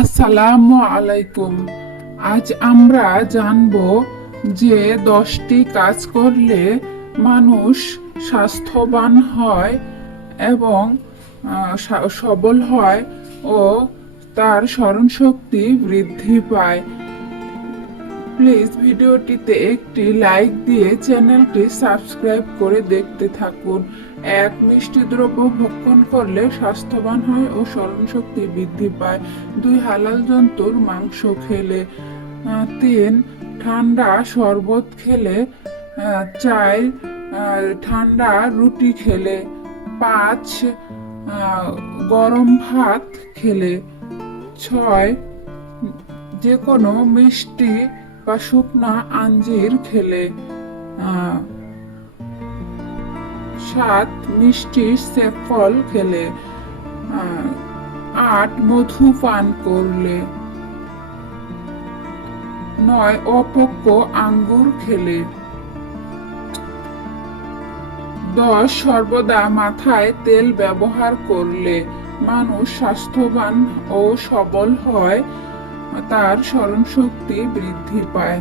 আসসালামু আলাইকুম। আজ আমরা জানব যে দশটি কাজ করলে মানুষ স্বাস্থ্যবান হয় এবং সবল হয় ও তার স্মরণশক্তি বৃদ্ধি পায়। প্লিজ ভিডিওটিতে একটি লাইক দিয়ে চ্যানেলটি সাবস্ক্রাইব করে দেখতে থাকুন। এক মিষ্টি দ্রব্য ভক্ষণ করলে স্বাস্থ্যবান হয় ও স্মরণশক্তি বৃদ্ধি পায়। দুই হালাল জন্তুর মাংস খেলে। তিন, ঠান্ডা শরবত খেলে। চার ঠান্ডা রুটি খেলে। পাঁচ গরম ভাত খেলে। ছয়, যে কোনো মিষ্টি বা শুকনা আঞ্জির খেলে। সাত মিষ্টি সেফল খেলে। আট মধু পান করলে। নয় অপক্ক আঙ্গুর খেলে। দশ সর্বদা মাথায় তেল ব্যবহার করলে মানুষ স্বাস্থ্যবান ও সবল হয়। তার স্মরণশক্তি বৃদ্ধি পায়।